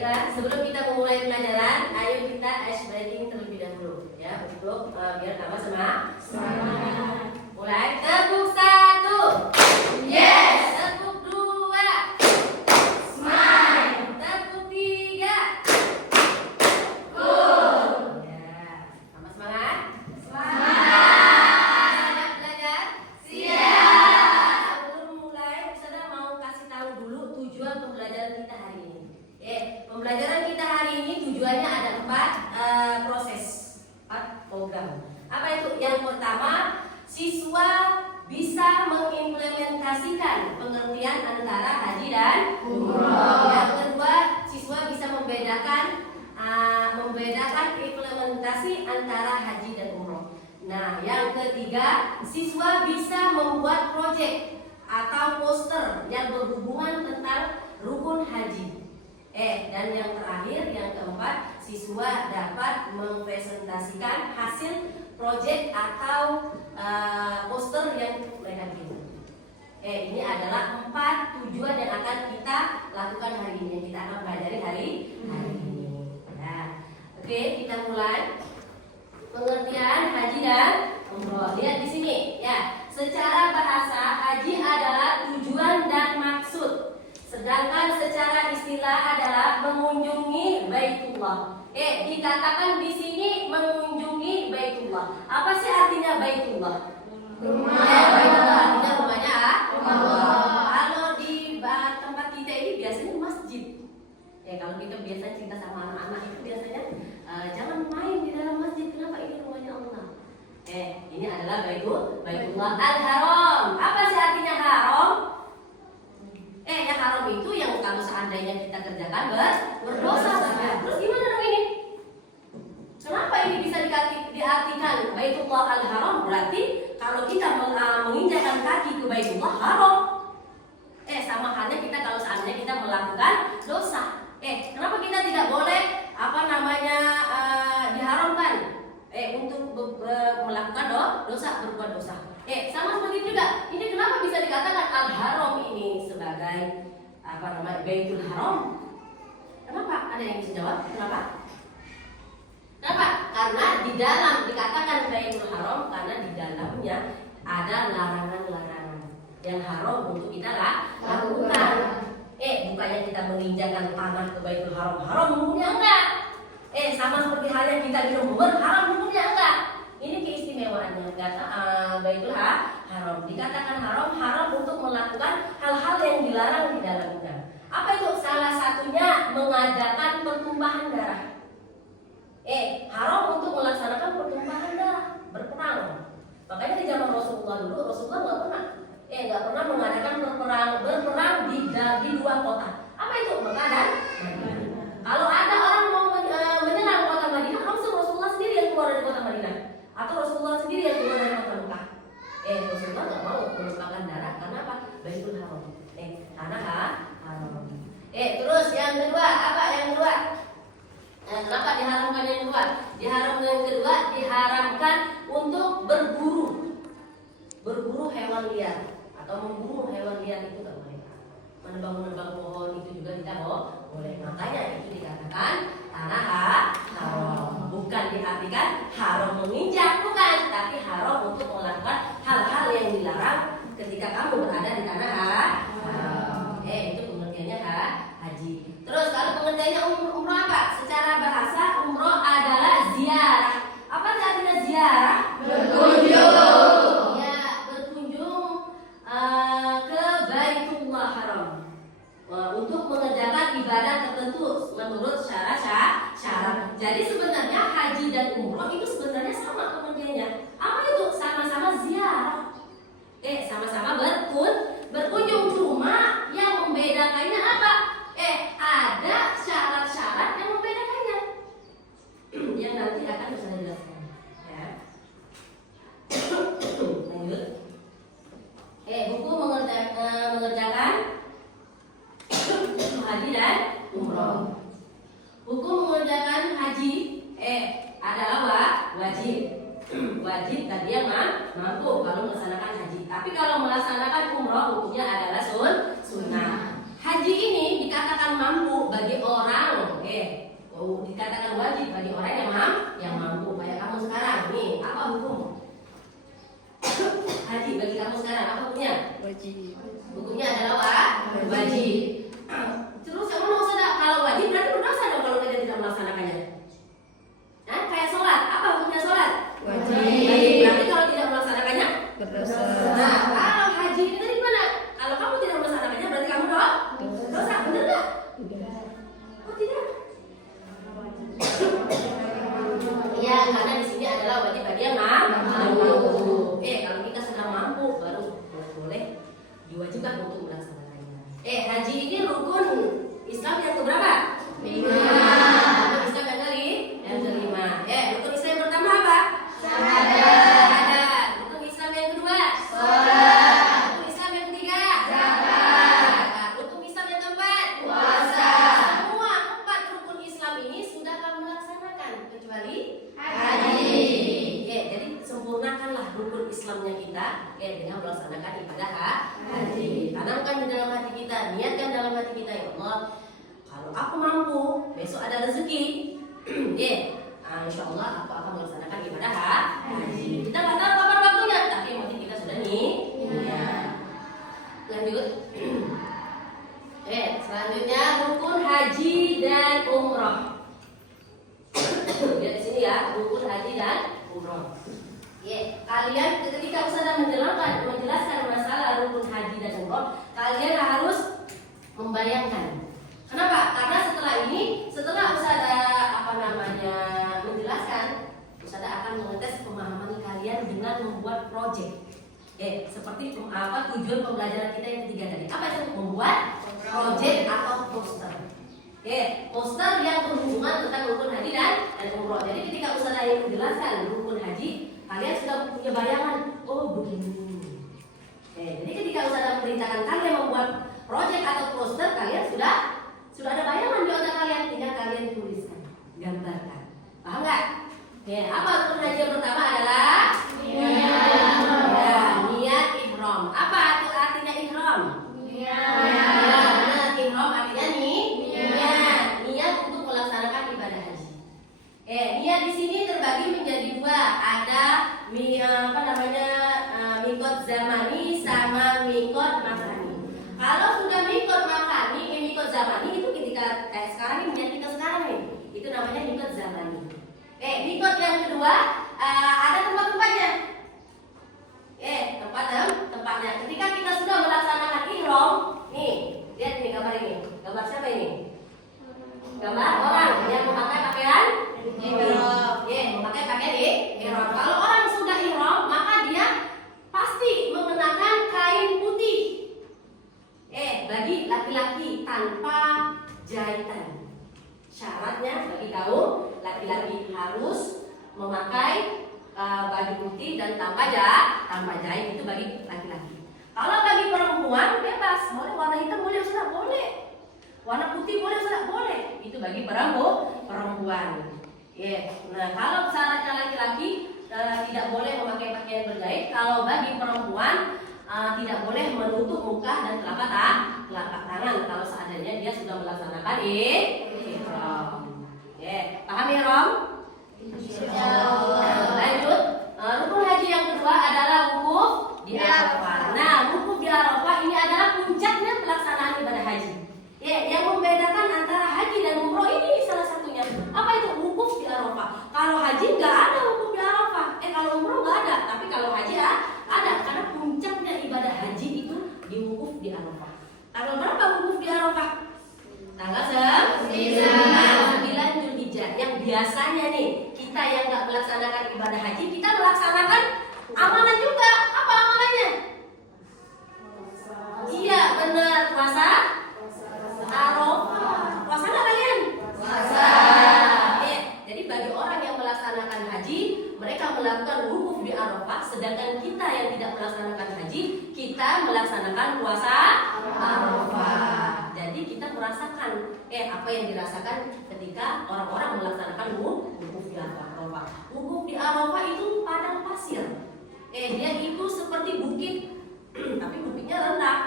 Baiklah, sebelum kita memulai pelajaran, ayo kita ice breaking terlebih dahulu ya, untuk biar tambah semangat. Mulai, tepuk 1. Yes. Tepuk 2. Smile. Tepuk 3. Good. Ya, tambah semangat. Semangat. Siap belajar? Siap. Sebelum mulai, Ustazah mau kasih tahu dulu tujuan pembelajaran kita hari ini. Pembelajaran kita hari ini tujuannya ada 4 proses, 4 program. Apa itu? Yang pertama, siswa bisa mengimplementasikan pengertian antara haji dan umroh. Yang kedua, siswa bisa membedakan implementasi antara haji dan umroh. Nah, yang ketiga, siswa bisa membuat proyek atau poster yang berhubungan tentang rukun haji. Dan yang terakhir, yang keempat, siswa dapat mempresentasikan hasil proyek atau poster yang mereka bikin. Ini adalah 4 tujuan yang akan kita lakukan hari ini, yang kita akan pelajari hari ini. Nah, oke, kita mulai pengertian haji dan umroh. Lihat di sini, ya. Secara bahasa, haji adalah tujuan dan maksud. Sedangkan secara istilah adalah mengunjungi Baitullah. Dikatakan di sini mengunjungi Baitullah. Apa sih artinya Baitullah? Rumah. Baitullah artinya rumahnya Allah. Kalau di tempat kita ini biasanya masjid. Kalau kita biasa cinta sama anak-anak itu biasanya jangan main di dalam masjid. Kenapa? Ini rumahnya Allah. Ini adalah Baitullah Al-Haram. Apa sih artinya haram? Yang haram itu yang kalau seandainya kita kerjakan berdosa. Terus gimana dong ini? Kenapa ini bisa diartikan Baitullah Al-Haram? Berarti kalau kita menginjakkan kaki ke Baitullah haram. Sama halnya kita kalau seandainya kita melakukan dosa. Kenapa kita tidak boleh diharamkan untuk melakukan dosa, berbuat dosa? Sama seperti juga. Ini kenapa bisa dikatakan Al-Haram ini sebagai Baitul Haram? Kenapa? Ada yang bisa jawab? Kenapa? Karena di dalam dikatakan Baitul Haram karena di dalamnya ada larangan-larangan yang haram untuk kita lakukan. Bukannya kita menginjakkan tanah ke Baitul Haram, haram hukumnya enggak. Sama seperti halnya kita minum khamr, haram hukumnya enggak. Ini keistimewaannya Baitul Haram. Dikatakan haram untuk melakukan hal-hal yang dilarang di dalamnya. Apa itu? Salah satunya mengadakan pertumpahan darah. Haram untuk melaksanakan pertumpahan darah, berperang. Makanya di zaman Rasulullah dulu, Rasulullah nggak pernah mengadakan berperang di 2 kota. Apa itu? Mekah dan Madinah. Kalau ada orang mau menyerang kota Madinah, langsung Rasulullah sendiri yang keluar dari kota Madinah, atau Rasulullah sendiri yang keluar dari kota Mekah. Rasulullah nggak mau menumpahkan darah karena apa? Baitul Haram. Tanah haram. Terus yang kedua, apa yang kedua? Kenapa diharamkan yang kedua? Diharamkan untuk berburu hewan liar atau membunuh hewan liar itu nggak boleh. Menebang pohon itu juga tidak boleh. Makanya itu dikatakan tanah haram. Bukan diartikan haram menginjak, bukan, tapi haram untuk melakukan hal-hal yang dilarang ketika kamu berada di tanah haram. Itu pengertiannya haji. Terus kalau pengertiannya umroh apa? Secara bahasa umroh adalah ziarah. Apa artinya ziarah? Berkunjung. Berkunjung ke Baitullah Haram untuk mengerjakan ibadah tertentu menurut syarat. Jadi sebenarnya haji dan umroh itu sebenarnya sama pengertiannya. Apa itu? Sama-sama ziarah. Sama-sama berkunjung, cuma yang membedakannya apa? Ada syarat-syarat yang membedakannya. Yang nanti akan bisa dijelaskan. Ya. Lanjut. Hukum mengerjakan haji dan umroh. Hukum mengerjakan haji adalah wajib. Wajib bagi yang mampu kalau melaksanakan haji. Tapi kalau melaksanakan umroh hukumnya adalah sunnah. Haji ini dikatakan mampu bagi orang Oh, dikatakan wajib bagi orang yang mampu. Kayak kamu sekarang nih, apa hukum haji bagi kamu sekarang? Apa hukumnya? Wajib. Hukumnya adalah apa? Wajib. Terus yang mana Ustaz? Kalau wajib berarti berdosa dong kalau kita tidak melaksanakannya. Nah, kayak sholat, apa hukumnya sholat? Wajib. Berarti kalau tidak melaksanakannya Berdosa. Nah, kalau haji itu dari mana? Kalau kamu tidak melaksanakannya berarti kamu dosa, benar nggak? Oh tidak. Iya, karena di sini adalah wajib bagi yang mampu. Kalau kita sudah mampu baru boleh diwajibkan untuk melaksanakannya. Haji ini rukun Islam yang keberapa? 5. Rukun Islam yang kelima. Rukun Islam yang pertama apa? Syahadat. Rukun Islam yang kedua? Sholat. Rukun Islam yang ketiga? Zakat. Rukun Islam yang keempat? Puasa. Semua 4 rukun Islam ini sudah kamu laksanakan kecuali haji. Jadi sempurnakanlah rukun Islamnya kita dengan melaksanakan ibadah haji. Tanamkan di dalam hati kita, niatkan dalam hati kita, ya Allah, kalau aku mampu, besok ada rezeki, insya Allah aku akan melaksanakan ibadah haji. Kita nggak tahu kapan waktunya, tapi yang penting kita sudah nih. Lanjut. Selanjutnya rukun haji dan umroh. Lihat di sini ya, rukun haji dan umroh. Kalian ketika Ustazah menjelaskan masalah rukun haji dan umroh, kalian harus membayangkan. Kenapa? Karena setelah Ustazah menjelaskan, Ustazah akan mengetes pemahaman kalian dengan membuat project. Seperti tujuan pembelajaran kita yang ketiga tadi. Apa itu? Membuat project atau poster. Poster yang berhubungan tentang rukun haji dan umroh. Jadi ketika Ustazah yang menjelaskan rukun haji, kalian sudah punya bayangan, oh begini. Jadi ketika Ustazah memerintahkan kalian membuat project atau poster, kalian sudah ada bayangan di otak kalian, tinggal kalian tuliskan, gambarkan. Paham nggak? Apa rukun haji yang pertama adalah niat ihram. Apa itu artinya ihram? Niat ihram artinya niat untuk melaksanakan ibadah haji. Niat di sini terbagi menjadi 2. Ada mikot zamani sama mikot makani. Kalau sudah mikot makani, mikot zamani itu ketika sekarang ini niat kita sekarang nih, itu namanya mikot zamani. Mikot yang kedua ada tempat-tempatnya. Tempatnya. Ketika kita sudah melaksanakan ihram, nih, lihat ini gambar ini. Gambar siapa ini? Gambar orang yang memakai pakaian ihram. Memakai pakaian ihram. Kalau orang sudah ihram, maka dia pasti mengenakan kain putih. Bagi laki-laki tanpa jahitan. Syaratnya bagi kaum laki-laki harus memakai baju putih dan tanpa jahit, itu bagi laki-laki. Kalau bagi perempuan bebas, boleh warna hitam boleh, sudah boleh. Warna putih boleh, sudah boleh. Itu bagi perempuan. Nah, kalau syaratnya laki-laki tidak boleh memakai pakaian berjahit. Kalau bagi perempuan tidak boleh menutup muka dan telapak tangan kalau seandainya dia sudah melaksanakan ihram. Paham ihram? Lanjut. Rukun haji yang kedua adalah wukuf di Arafah. Nah, wukuf di Arafah ini adalah puncaknya pelaksanaan ibadah haji. Yang membedakan antara haji dan umroh ini salah satunya. Apa itu wukuf di Arafah? Kalau haji nggak ada wukuf di Arafah. Kalau umroh nggak ada. Tapi kalau haji ada, karena puncaknya ibadah haji itu di wukuf di Arafah. Tanggal berapa wukuf di Arafah? Tanggal 9 Zulhijjah. Yang biasanya nih kita yang nggak melaksanakan ibadah haji, kita melaksanakan amalan juga. Apa amalannya? Iya benar, puasa Arafah. Puasa nggak kalian? Puasa. Jadi bagi orang yang melaksanakan haji, mereka melakukan wukuf di Arafah. Sedangkan kita yang tidak melaksanakan haji, kita melaksanakan puasa Arafah. Jadi kita merasakan apa yang dirasakan ketika orang-orang melaksanakan wukuf di Arafah. Wukuf di Arafah itu padang pasir. Dia itu seperti bukit, tapi bukitnya rendah.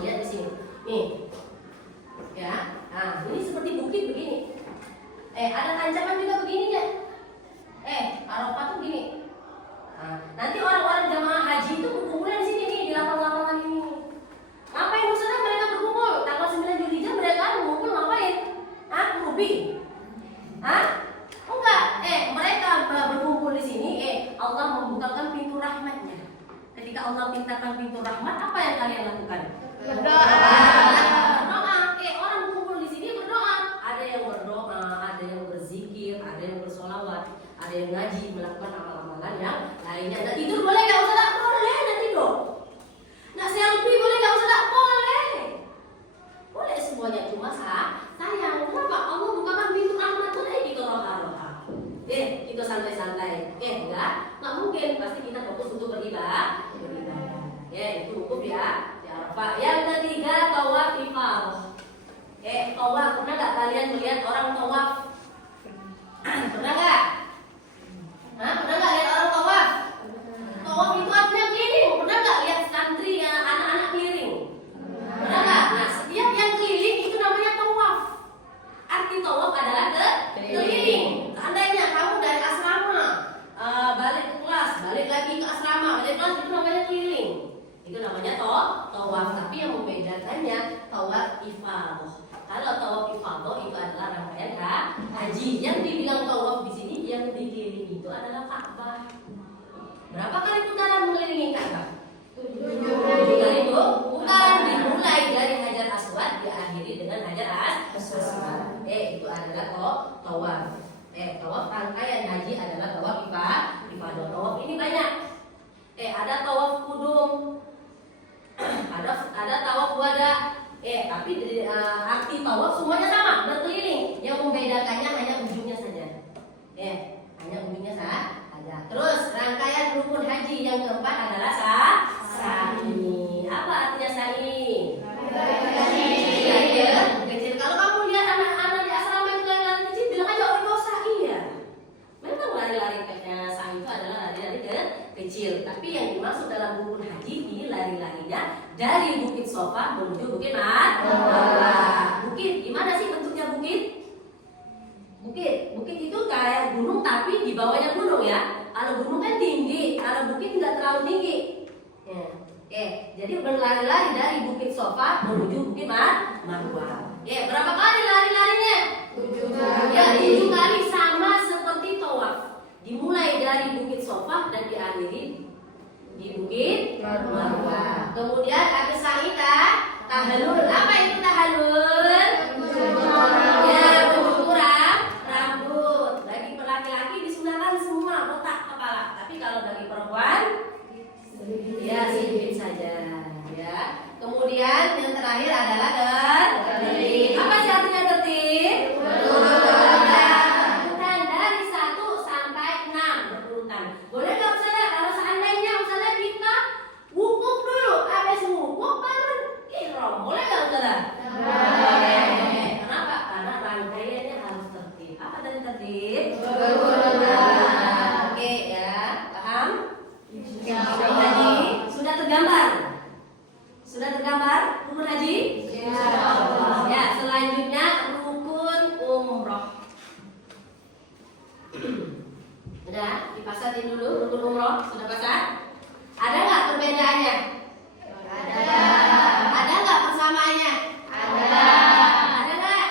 Lihat di sini. Nih. Ya. Nah, ini seperti bukit begini. Ada ancaman juga begini deh. Arafah tuh gini. Nah, nanti orang-orang jamaah haji itu berkumpulnya di sini nih, di lapangan-lapangan ini. Ngapain maksudnya mereka berkumpul? Tanggal 9 Julhijjah mereka berkumpul ngapain? Rubi? Enggak. Mereka berkumpul di sini. Allah membukakan pintu rahmatnya. Ketika Allah pintakan pintu rahmat, apa yang kalian lakukan? Berdoa. Berdoa. Orang berkumpul di sini berdoa. Ada yang berdoa, ada yang berzikir, ada yang bersolawat, ada yang ngaji, melakukan amalan-amalan yang lainnya. Nah, tidur boleh nggak Ustaz? Boleh, nanti dong. Nah, selfie boleh nggak Ustaz? Boleh. Boleh semuanya, cuma sayang. Kenapa? Allah bukakan pintu rahmat boleh gitu roha-roha. Kita santai-santai. Nggak mungkin. Pasti kita fokus untuk beribadah. Itu hukum ya. Di Arafah. Yang ketiga, tawaf ifadah. Tawaf, pernah nggak kalian melihat orang tawaf? Pernah nggak? Pernah nggak lihat orang tawaf? Tawaf itu artinya keliling. Pernah nggak lihat santri anak-anak keliling? Pernah nggak? Nah, setiap yang keliling itu namanya tawaf. Arti tawaf adalah keliling. Seandainya kamu dari asrama balik ke kelas, balik lagi ke asrama, balik kelas, itu namanya keliling. Itu namanya tawaf. Tapi yang membedakannya tawaf ifadah. Kalau tawaf ifadah itu adalah rangkaian haji. Yang dibilang tawaf di sini yang dikelilingi itu adalah Ka'bah. Berapa kali putaran mengelilingi Ka'bah? 7 kali itu. Bukan, dimulai dari Hajar Aswad, diakhiri dengan Hajar Aswad. Itu adalah tawaf. Tawaf rangkaian haji adalah tawaf ifadah. Tawaf ini banyak. Ada tawaf kudum, ada tawaf wada. Tapi arti tawaf semuanya sama, berkeliling. Yang membedakannya hanya ujungnya saja. Hanya ujungnya saja. Terus rangkaian rukun haji yang keempat adalah sa'i. Apa artinya sa'i? Kecil. Kalau kamu lihat anak-anak di asrama yang lari kecil, bilang aja itu sa'i ya. Memang lari-lari sa'i itu adalah lari-lari kecil. Tapi yang dimaksud dalam rukun haji ini lari-larinya dari Bukit Sofa menuju Bukit Marwah. Bukit, gimana sih bentuknya bukit? Bukit itu kayak gunung tapi di bawahnya gunung ya. Kalau gunung kan tinggi, kalau bukit nggak terlalu tinggi. Jadi berlari-lari dari Bukit Sofa menuju Bukit Marwah. Berapa kali lari-larinya? 7 kali, sama seperti tawaf. Dimulai dari Bukit Sofa dan diakhiri di Bukit Marwah. Kemudian ada sa'i tahallul. Apa itu tahallul? Mencukur rambut. Bagi laki-laki disunahkan semua botak kepala. Tapi kalau bagi perempuan sedikit saja ya. Kemudian yang terakhir adalah tertib. Apa sih artinya tertib? Berurutan dari 1 sampai 6 berurutan. Boleh nggak Ustazah kalau seandainya Ustazah kita wukuf dulu, habis wukuf baru ihram. Boleh nggak Ustazah? Boleh. Kenapa? Karena rangkaiannya harus tertib. Apa tadi tertib? Berurutan. Ya, paham? Haji sudah tergambar? Sudah tergambar rukun haji? Ya, selanjutnya rukun umroh. Udah dipasarin dulu rukun umroh, sudah pasang? Ada nggak perbedaannya? Ada nggak persamaannya? Ada nggak?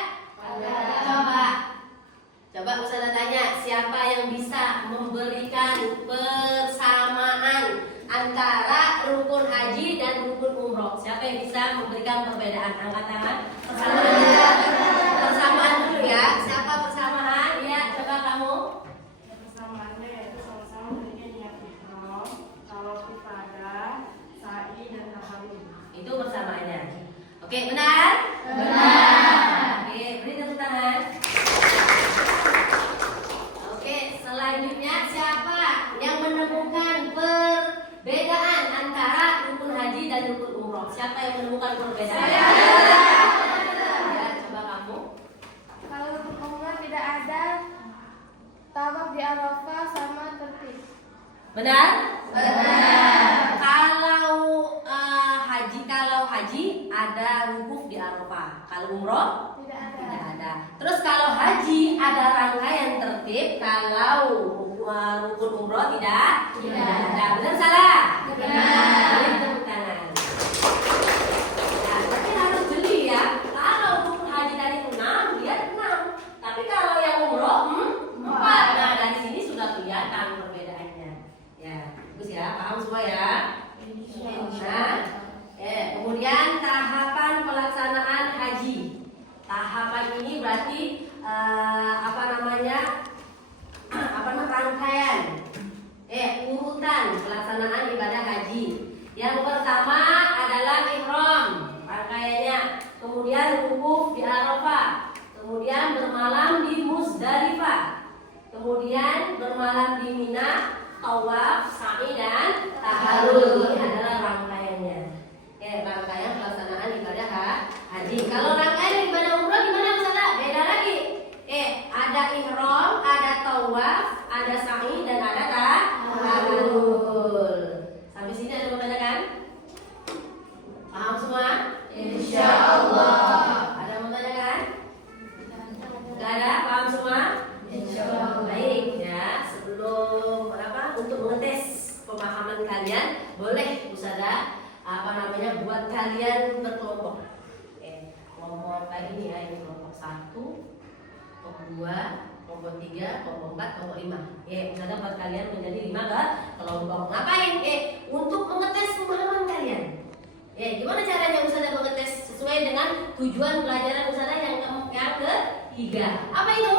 Coba Ustazah tanya, siapa yang bisa memberikan persamaan antara rukun haji dan rukun umroh? Siapa yang bisa memberikan perbedaan? Angkat tangan. Persamaan dulu ya. Siapa persamaan? Ya, coba kamu. Persamaannya yaitu sama-sama memiliki niat ihram, tawaf ifadah, sa'i dan tahallul. Itu persamaannya. Oke, benar? Oke, beri tepuk tangan. Oke, selanjutnya siapa yang menemukan perbedaan antara rukun haji dan rukun umroh? Siapa yang menemukan perbedaan? Ya, coba kamu. Kalau rukun umrah tidak ada tawaf di Arafah sama tertib. Benar? Kalau haji ada wukuf di Arafah. Kalau umroh Tidak ada. tidak ada. Terus kalau haji ada umroh tidak ada. Benar salah? Benar. Beri tepuk tangan. Nah, berarti harus jeli ya. Kalau rukun haji tadi 6, dia 6. Tapi kalau yang umroh 4. Nah, dari sini sudah kelihatan perbedaannya. Ya, bagus ya. Paham semua ya? Nah, kemudian tahapan pelaksanaan haji. Tahapan ini berarti rangkaian, urutan pelaksanaan ibadah haji. Yang pertama adalah ihram, rangkaiannya. Kemudian wukuf di Arafah. Kemudian bermalam di Muzdalifah. Kemudian bermalam di Mina, tawaf, sa'i dan tahallul. Ini adalah rangkaiannya. Rangkaian pelaksanaan ibadah haji. Kalau rangkaian ibadah umroh gimana Ustazah? Beda lagi. Ada ihram, ada tawaf, ada sa'i dan ada tahallul. Sampai sini ada yang membedakan? Paham semua? Insyaallah. Ada yang membedakan? Enggak ada? Paham semua? Insyaallah. Baik ya, sebelum untuk mengetes pemahaman kalian, boleh Ustazah buat kalian berkelompok. Kelompok kayak ini ya, ini kelompok 1, kelompok 2, kelompok 3, kelompok 4, kelompok 5. Ustazah buat kalian menjadi 5 kelompok. Ngapain? Untuk mengetes pemahaman kalian. Gimana caranya Ustazah mengetes sesuai dengan tujuan pelajaran Ustazah yang ketiga? Apa itu?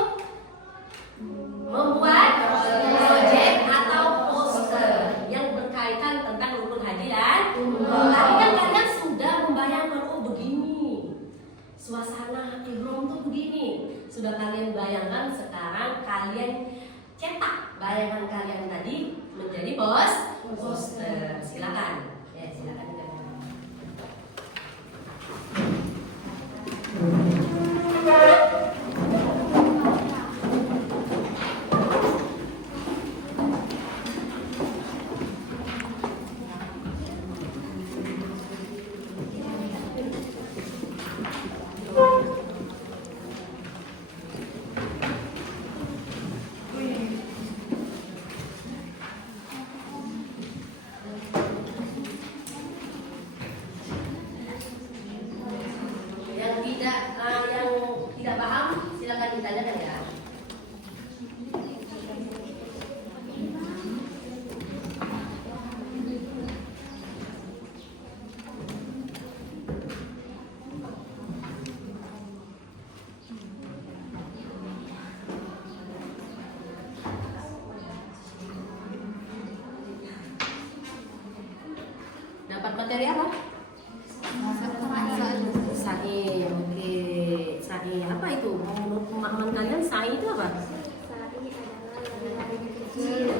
Membuat proyek atau poster yang berkaitan tentang rukun haji dan umroh. Tadi kan kalian sudah membayangkan, begini suasana ihram tuh begini. Sudah kalian bayangkan, sekarang kalian cetak bayangan kalian tadi menjadi poster. Silakan. Silakan. Yang tidak paham silakan ditanyakan ya. Dapat materi apa? Sa'i, oke. Sa'i, apa itu? Menurut pemahaman kalian sa'i itu apa? Sa'i adalah lari kecil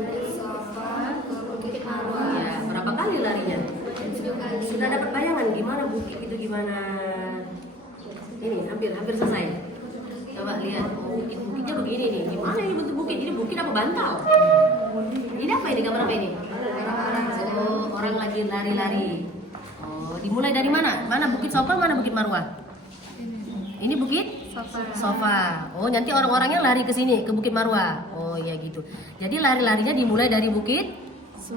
dari Safa ke Bukit Marwah. Ya, berapa kali larinya? 7 kali. Sudah dapat bayangan gimana bukit itu gimana? Ini hampir selesai. Coba lihat, bukitnya begini nih. Gimana ini bentuk bukit? Ini bukit apa bantal? Ini apa ini, gambar apa ini? Orang lagi lari-lari. Dimulai dari mana? Mana Bukit Sofa, mana Bukit Marwah? Ini Bukit Sofa. Oh, nanti orang-orangnya lari ke sini, ke Bukit Marwah. Oh, ya gitu. Jadi lari-larinya dimulai dari Bukit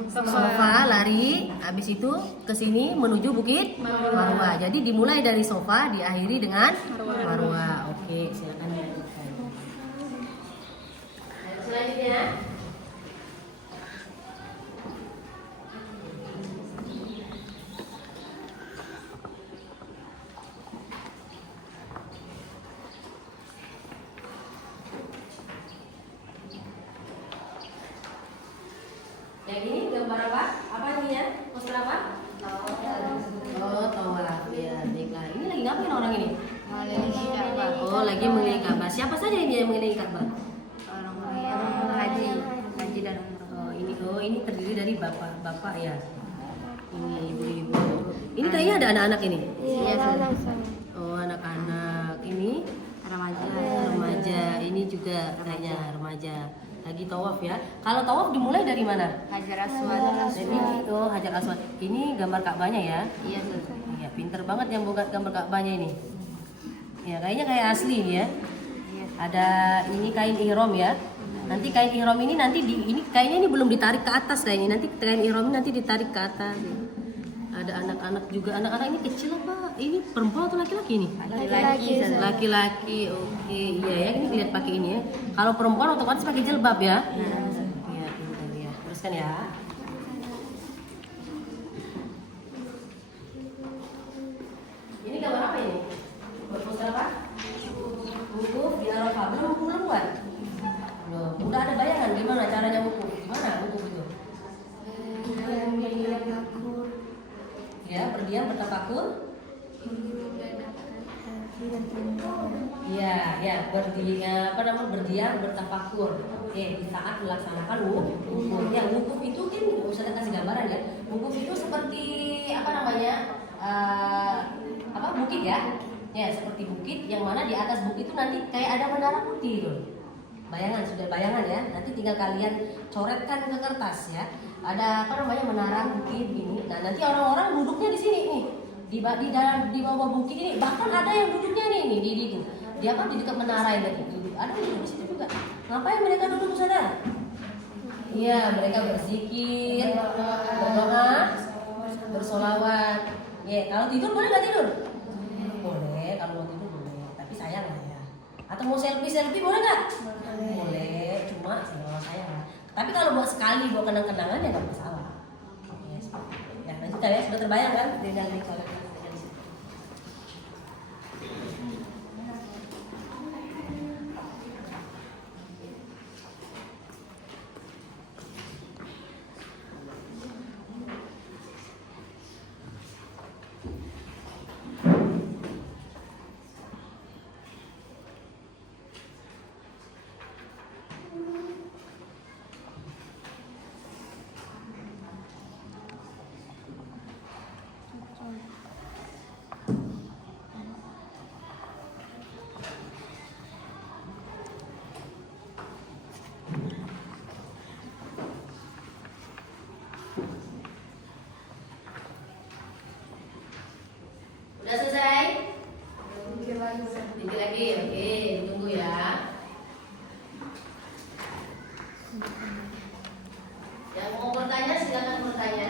Sofa, lari, habis itu ke sini menuju Bukit Marwah. Jadi dimulai dari Sofa, diakhiri dengan Marwah. Oke, silakan lanjutkan. Selanjutnya. Yang ini gambar apa? Apa ini ya? Poster apa? Oh, tawaf. Ya, baiklah. Ini lagi ngapain orang ini? Oh, lagi mengelilingi Ka'bah. Siapa saja ini yang mengelilingi Ka'bah? Orang-orang yang haji dan umroh. Ini terdiri dari bapak ya. Ini ibu-ibu. Ini kayaknya ada anak-anak ini. Iya, Oh, anak-anak. Ini remaja. Ini juga kayaknya remaja. Lagi tawaf ya. Kalau tawaf dimulai dari mana? Hajar Aswad. Oh, Hajar Aswad. Ini gambar Ka'bahnya ya? Iya, Ya, pinter banget yang buat gambar Ka'bahnya ini. Ya, kayaknya kayak asli ya. Ada ini kain ihram ya. Nanti kain ihram ini ini kayaknya ini belum ditarik ke atas kayaknya. Nanti kain ihram nanti ditarik ke atas. Ada anak-anak juga. Anak-anak ini kecil apa? Ini perempuan atau laki-laki ini? Laki-laki. Oke. Iya ya, ini lihat pakai ini ya. Kalau perempuan otomatis pakai jilbab ya. Iya, pintar ya. Teruskan ya. Ini gambar apa ini? Wukuf apa? Wukuf di Arafah. Belum buat? Loh, udah ada bayangan gimana caranya wukuf? Gimana wukuf itu? Ya, berdiam bertafakur. Iya, berdiam bertafakur. Oke, di saat melaksanakan wukuf. Ya, wukuf itu kan Ustaz kasih gambaran ya. Wukuf itu seperti bukit ya. Ya, seperti bukit yang mana di atas bukit itu nanti kayak ada menara putih tuh. Sudah bayangan ya. Nanti tinggal kalian coretkan ke kertas ya. Ada menara bukit ini. Nah, nanti orang-orang duduknya di sini nih. Di bawah bukit ini, bahkan ada yang duduknya nih di dekat menara ini duduk. Ada yang duduk di situ juga. Ngapain mereka duduk di sana? Iya, mereka berzikir, berdoa, bersolawat. Ya, kalau tidur boleh nggak tidur? Boleh, kalau mau tidur boleh. Tapi sayang lah ya. Atau mau selfie boleh nggak? Boleh, cuma sayang lah. Tapi kalau buat sekali buat kenang-kenangan ya nggak masalah. Ya, lanjut ya, sudah terbayang kan? Kalau udah selesai? Dikit lagi, oke, tunggu ya. Yang mau bertanya silakan bertanya.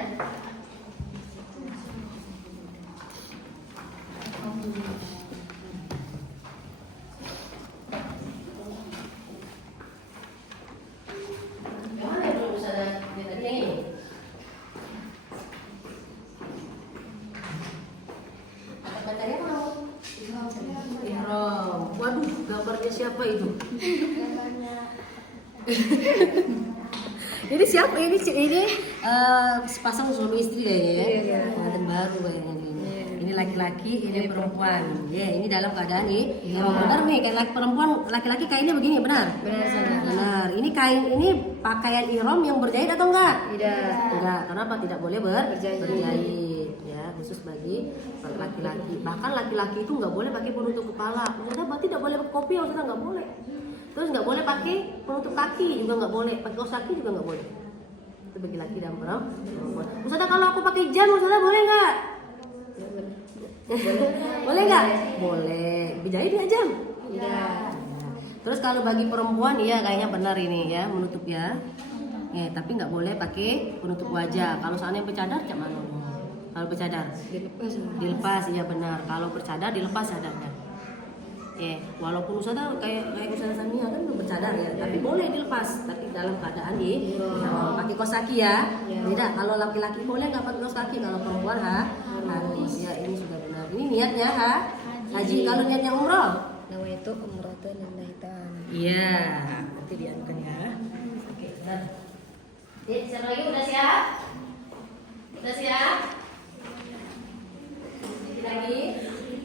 Yang mana yang belum bisa lihat tadi yang ini? Bacanya apa kamu? Ihram. Waduh, gambarnya siapa itu? Ini siapa? Ini sepasang suami istri kayaknya ya. Pengantin baru kayaknya ini. Ini laki-laki, ini perempuan. Ya, ini dalam keadaan nih. Benar nih, kayak laki-laki kainnya begini, benar? Benar. Ini kain pakaian ihram yang berjahit atau enggak? Tidak. Enggak. Kenapa tidak boleh berjahit? Khusus bagi laki-laki. Bahkan laki-laki itu nggak boleh pakai penutup kepala. Berarti tidak boleh pakai kopi, nggak boleh. Terus nggak boleh pakai penutup kaki juga nggak boleh. Pakai kaos kaki juga nggak boleh. Itu bagi laki dan perempuan. Ustazah, kalau aku pakai jam, Ustazah boleh nggak? Boleh nggak? Boleh. Dijahit nggak jam? Tidak. Terus kalau bagi perempuan, iya kayaknya benar ini ya, menutup ya. Tapi nggak boleh pakai penutup wajah. Kalau soalnya bercadar, cak mana? Kalau bercadar dilepas, iya benar. Kalau bercadar dilepas cadarnya. Walaupun Ustazah kayak Ustazah Samia kan bercadar ya, tapi boleh dilepas. Tapi dalam keadaan pakai kaos kaki ya. Tidak, kalau laki-laki boleh nggak pakai kaos kaki, kalau perempuan harus. Ya, ini sudah benar. Ini niatnya haji. Kalau niatnya umroh, Nawaitu umratan lillahi ta'ala. iya, nanti dianukan ya. Oke, benar. Siapa lagi udah siap? Udah siap? Lagi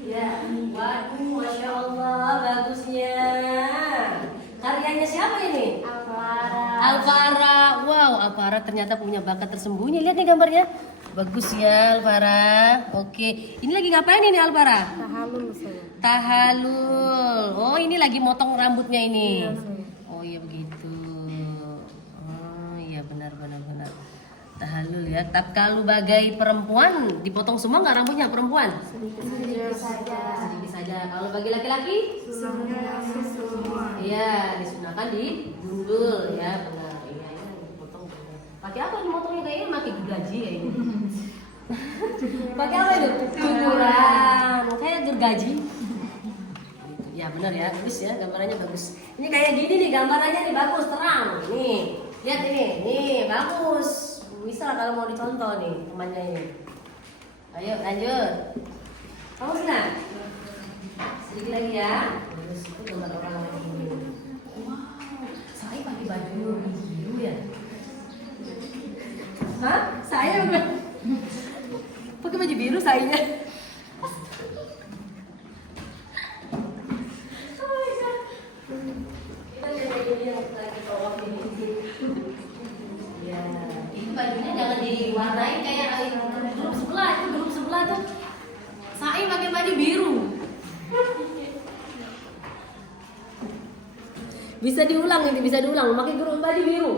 ya, waduh, masya Allah, bagusnya. Karyanya siapa ini? Alvara. Wow, Alvara ternyata punya bakat tersembunyi. Lihat nih gambarnya, bagus ya Alvara. Oke, ini lagi ngapain ini Alvara? Tahalul. Oh, ini lagi motong rambutnya ini. Oh iya begitu. Oh iya benar. Tahalul ya. Tapi kalau bagai perempuan dipotong semua nggak rambutnya perempuan? Sedikit saja. Kalau bagi laki-laki? Iya, disunahkan digunakan Betul ya, benar. Iya, potong. Pakai apa ini motongnya kayaknya pakai gergaji kayaknya. Pakai apa itu? Cukuran. Kayak gergaji. Ya benar ya, bagus ya, gambarannya bagus. Ini kayak gini nih, gambarannya nih bagus, terang. Nih, lihat ini, nih bagus. Bisa kalau mau dicontoh nih temannya ini. Ayo lanjut. Kamu senang? Sedikit lagi ya. Bagus, itu gambar orang lagi ini. Wow, saya pakai baju biru ya. Hah? Saya pakai baju biru sayanya. Ya, itu bajunya jangan diwarnai kayak grup sebelah tuh. Saya pakai baju biru. Bisa diulang ini, bisa diulang. Pakai grup baju biru.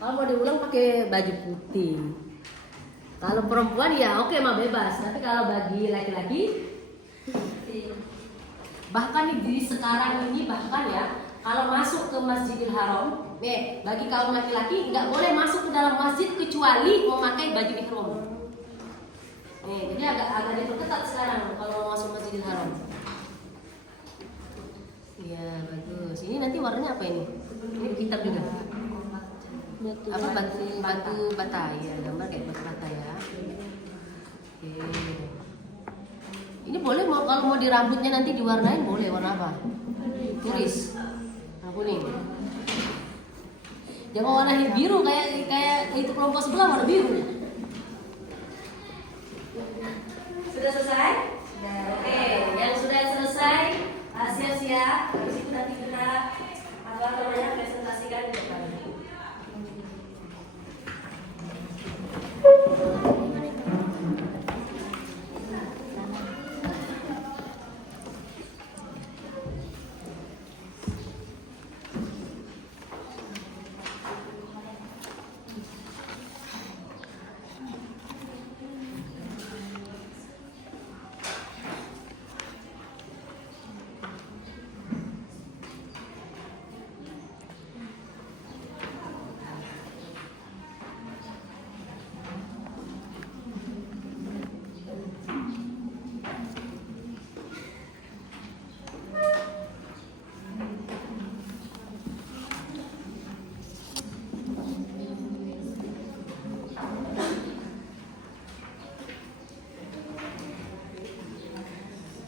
Kalau mau diulang pakai baju putih. Kalau perempuan ya oke mah bebas. Tapi kalau bagi laki-laki, bahkan di sekarang ini bahkan ya, kalau masuk ke Masjidil Haram, bagi kaum laki-laki nggak boleh masuk ke dalam masjid kecuali memakai baju ihram. Jadi agak diperketat sekarang kalau mau masuk Masjidil Haram. Iya bagus. Ini nanti warnanya apa ini? Ini kitab juga. Batu bata ya, gambar kayak batu bata ya. Oke. Ini boleh kalau mau di rambutnya nanti diwarnain boleh warna apa? Tulis. Warna kuning. Jangan warna biru kayak itu kelompok sebelah warna biru. Sudah selesai? Oke, yang sudah selesai siap-siap. Habis itu nanti kita presentasikan di depan.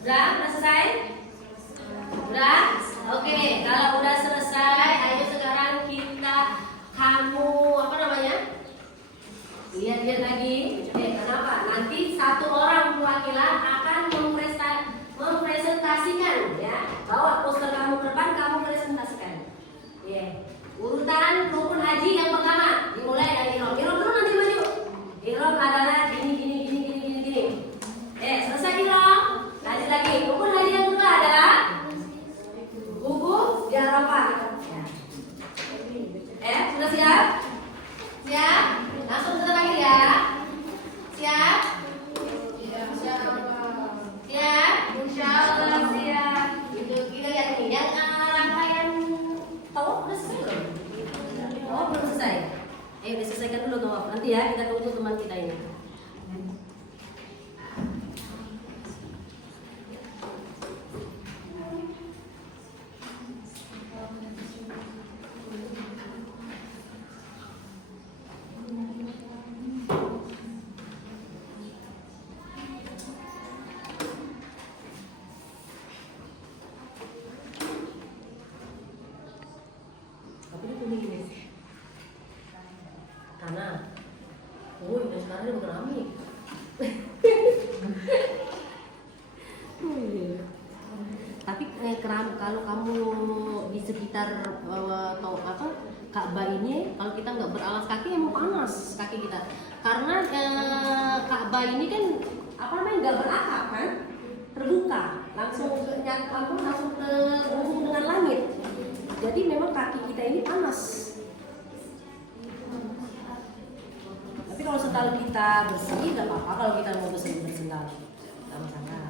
Udah selesai? Udah? Oke, kalau udah selesai, ayo sekarang kamu apa namanya? Lihat lagi. Kenapa? Nanti satu orang perwakilan akan mempresentasikan ya. Bawa poster kamu ke depan, kamu presentasikan. Urutan rukun haji yang pertama dimulai dari ihram. Ihram dulu nanti maju. Ihram adalah gini. Selesai ihram. Lanjut lagi. Rukun haji yang kedua adalah wukuf di Arafah. Sudah siap? Siap? Langsung kita panggil ya. Siap? Siap. Insyaallah siap. Itu kita lihat nih yang rangkaian tawaf udah selesai belum? Oh belum selesai. Diselesaikan dulu tawaf. Nanti ya kita tunggu teman kita ini. Karena, sekarang ini bukan rame. Tapi kalau kamu di sekitar Ka'bah ini, kalau kita nggak beralas kaki emang panas kaki kita. Karena Ka'bah ini kan nggak beratap kan, terbuka, langsung terhubung dengan langit. Jadi memang kaki kita ini panas. Tapi kalau setelah kita bersih, nggak apa-apa kalau kita mau bersendal. Sama-sama.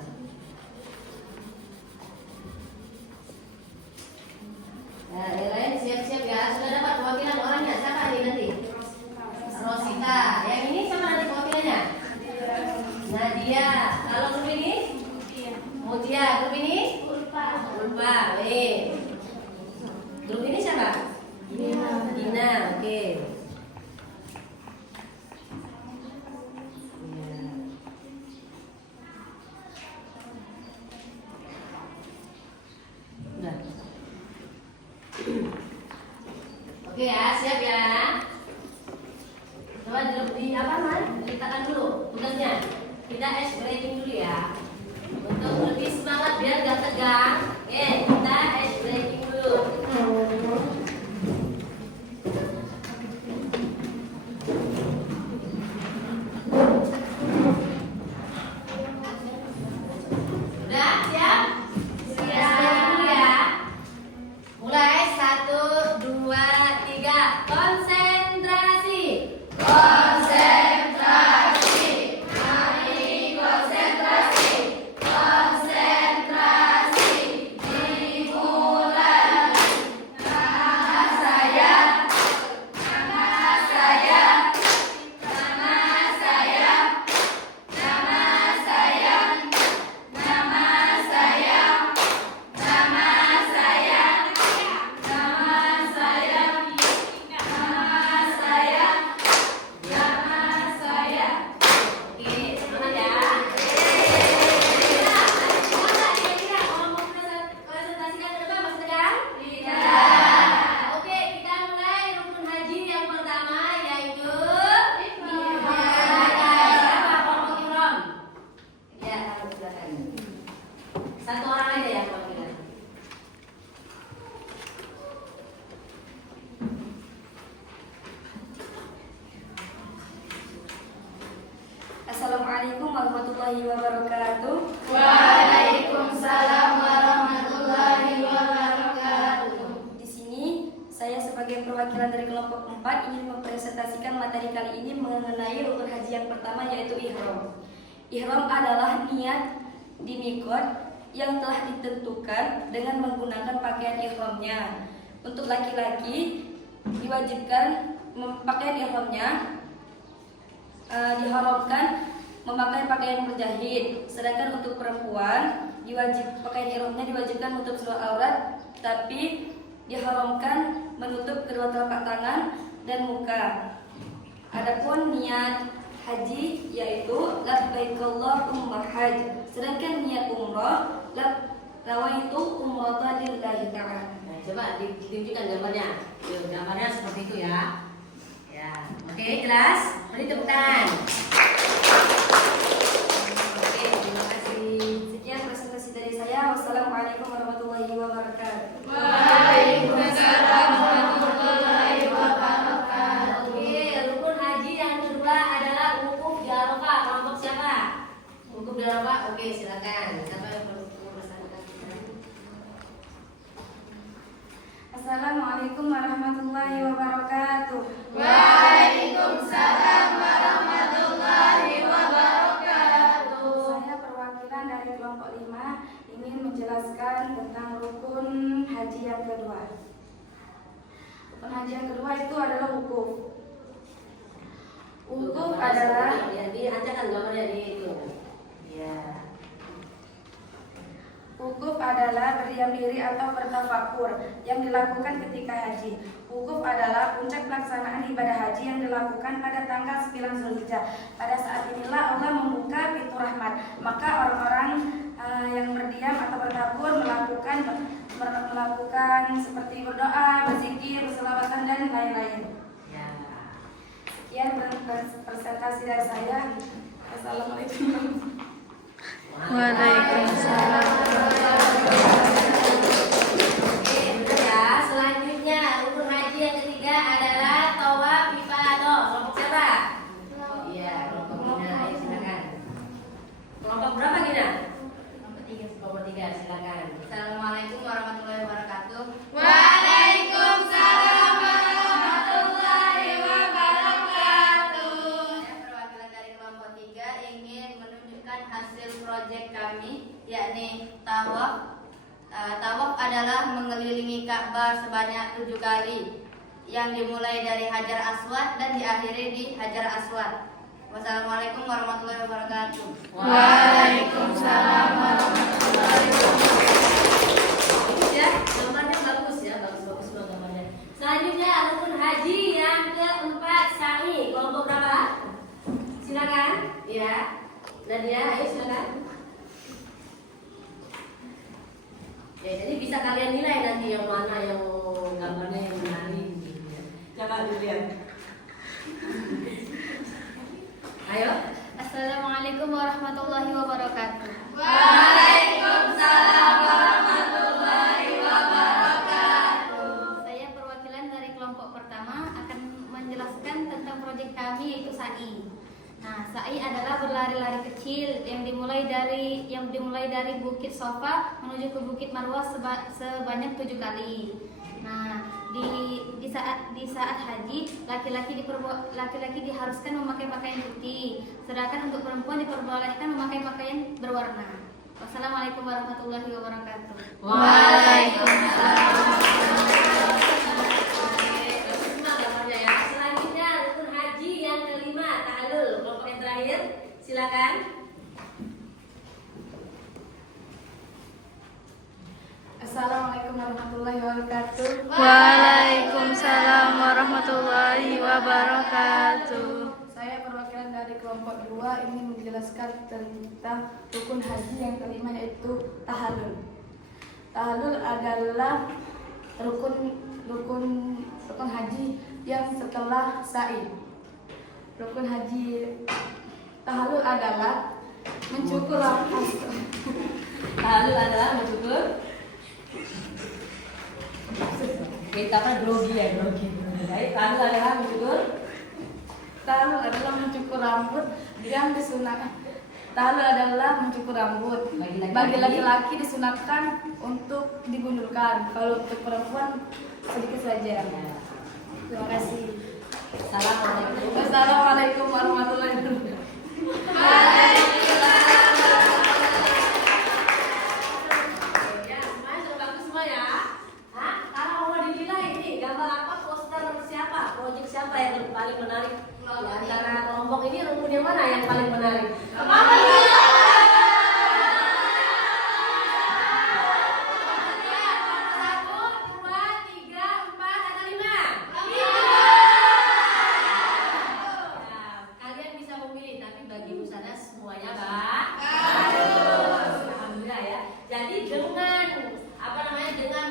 Yang lain siap-siap ya. Sudah dapat dua. Grup ini siapa? Dina. Oke. Udah. Oke ya, siap ya. Coba di apa man? Ceritakan dulu tugasnya. Kita ice breaking dulu ya. Untuk lebih semangat biar gak tegang. Oke, kita ice breaking dulu. Udah siap? Siap dulu ya. Mulai 1, 2, 3. Konsentrasi. Konsentrasi. Mari konsentrasi. Konsentrasi. Dimulai. Nama saya. Nama saya. Nama saya. Nama saya. Nama saya. Nama saya. Nama saya. Nama saya. Nama saya. Oke, semangat ya. Kira-kira kalau mau konsentrasikan ke depan masih tegang? Tidak. Oke, kita mulai rukun haji yang pertama yaitu siapa kelompok ihram? Ya, silakan. Satu orang aja ya kelompoknya. Assalamualaikum warahmatullahi wabarakatuh. Waalaikumsalam warahmatullahi wabarakatuh. Di sini saya sebagai perwakilan dari kelompok 4 ingin mempresentasikan materi kali ini mengenai rukun haji yang pertama yaitu ihram. Ihram adalah niat di mikot yang telah ditentukan dengan menggunakan pakaian ihramnya. Untuk laki-laki diwajibkan pakaian ihramnya diharamkan memakai pakaian berjahit, sedangkan untuk perempuan pakaian ihramnya diwajibkan menutup seluruh aurat, tapi diharamkan menutup kedua telapak tangan dan muka. Adapun niat haji yaitu labbaikallahumma hajj, sedangkan niat umrah nawaitu umratan lillahi ta'ala. Nah, coba ditunjukkan gambarnya. Yuk, gambarnya seperti itu ya. Ya, oke, jelas? Mari tepuk tangan. Oke, terima kasih. Sekian presentasi dari saya. Wassalamualaikum warahmatullahi wabarakatuh. Waalaikumsalam warahmatullahi wabarakatuh. Oke, rukun haji yang kedua adalah wukuf di Arafah. Kelompok siapa? Wukuf di Arafah. Oke, silakan. Siapa yang presentasikan? Assalamualaikum warahmatullahi wabarakatuh. Waalaikumsalam warahmatullahi wabarakatuh. Saya perwakilan dari kelompok 5 ingin menjelaskan tentang rukun haji yang kedua. Rukun haji yang kedua itu adalah wukuf. Wukuf adalah diacakkan gambarnya di itu. Ya. Wukuf adalah berdiam diri atau bertafakur yang dilakukan ketika haji. Wukuf adalah puncak pelaksanaan ibadah haji yang dilakukan pada tanggal 9 Zulhijjah. Pada saat inilah Allah membuka pintu rahmat. Maka orang-orang yang berdiam atau bertafakur melakukan seperti berdoa, berzikir, berselawatan dan lain-lain. Ya. Sekian presentasi dari saya. Assalamualaikum. Waalaikumsalam. Oke, benar ya. Selanjutnya rukun haji yang ketiga adalah tawaf ifadah. Kelompok siapa? Iya, kelompok Gina. Ayo silakan. Kelompok berapa Gina? Kelompok 3, silakan. Assalamualaikum warahmatullahi wabarakatuh. Waalaikumsalam warahmatullahi wabarakatuh. Saya perwakilan dari kelompok 3 ingin menunjukkan hasil proyek kami, yakni tawaf. Tawaf adalah mengelilingi Ka'bah sebanyak 7 kali, yang dimulai dari Hajar Aswad dan diakhiri di Hajar Aswad. Wassalamualaikum warahmatullahi wabarakatuh. Waalaikumsalam warahmatullahi wabarakatuh. Nadia, ayo silakan. Ya, jadi bisa kalian nilai nanti yang mana yang gambarnya yang menarik gitu ya. Coba dilihat. Ayo. Assalamualaikum warahmatullahi wabarakatuh. Waalaikumsalam warahmatullahi wabarakatuh. Saya perwakilan dari kelompok pertama akan menjelaskan tentang proyek kami yaitu SAI. Nah, SAI adalah berlari-lari kecil yang dimulai dari Bukit Sofa menuju ke Bukit Marwah sebanyak 7 kali. Nah, di saat haji laki-laki diharuskan memakai pakaian putih, sedangkan untuk perempuan diperbolehkan memakai pakaian berwarna. Wassalamualaikum warahmatullahi wabarakatuh. Waalaikumsalam. Semua gambarnya ya. Selanjutnya rukun haji yang kelima, tahallul. Kelompok yang terakhir, silakan. Assalamualaikum warahmatullahi wabarakatuh. Waalaikumsalam warahmatullahi wabarakatuh. Saya perwakilan dari kelompok 2 ingin menjelaskan tentang rukun haji yang kelima yaitu tahallul. Tahallul adalah rukun haji yang setelah sa'i. Rukun haji tahallul adalah mencukur rambut. Tahallul adalah mencukur. Kita kan grogi ya, grogi. Baik, tahallul adalah mencukur. Tahallul adalah mencukur rambut yang disunat. Tahallul adalah mencukur rambut. Bagi laki-laki disunatkan untuk digundulkan. Kalau untuk perempuan sedikit saja. Terima kasih. Assalamualaikum. Wassalamualaikum warahmatullahi wabarakatuh. Ya, semuanya sudah bagus semua ya. Hah? Kalau mau dinilai ini gambar apa, poster siapa, proyek siapa yang paling menarik? Di antara kelompok ini rukun yang mana yang paling menarik? Kalian bisa memilih, tapi bagi Usana semuanya bagus. Alhamdulillah ya. Jadi dengan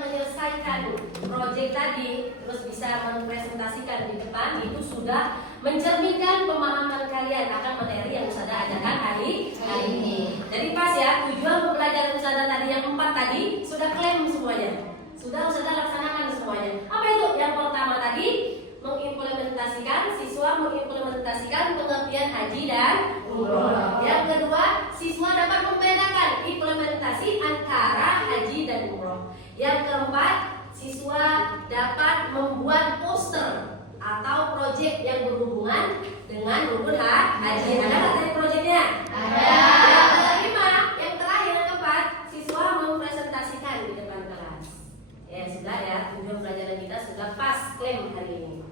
menyelesaikan proyek tadi, terus bisa mempresentasikan di depan, itu sudah mencerminkan pemahaman kalian akan materi yang Usana ajarkan hari ini. Jadi pas ya, tujuan pembelajaran Usana tadi yang 4 tadi sudah klaim semuanya. Sudah Usana laksanakan semuanya. Apa itu? Yang pertama tadi siswa mengimplementasikan pengertian haji dan umroh. Yang kedua, siswa dapat membedakan implementasi antara haji dan umroh. Yang keempat, siswa dapat membuat poster atau proyek yang berhubungan dengan rukun haji. Ada nggak tadi proyeknya? Ada. Yang kelima, yang terakhir yang keempat, siswa mempresentasikan di depan kelas. Ya sudah ya, tujuan pelajaran kita sudah pas klaim hari ini.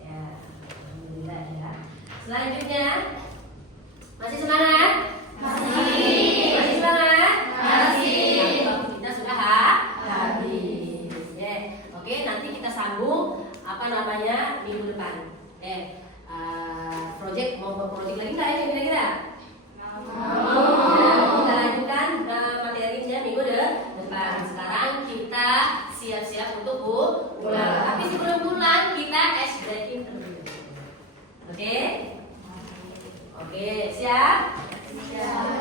Ya, alhamdulillah ya. Selanjutnya, masih semangat? Masih. Masih semangat? Masih. Waktu kita sudah habis. Ya, oke, nanti kita sambung minggu depan. Project mau berproject lagi nggak ya kira-kira? Kita lanjutkan materinya minggu depan. Sekarang kita siap-siap untuk pulang. Tapi sebelum pulang kita ice breaking terlebih dahulu. Oke, siap? Siap.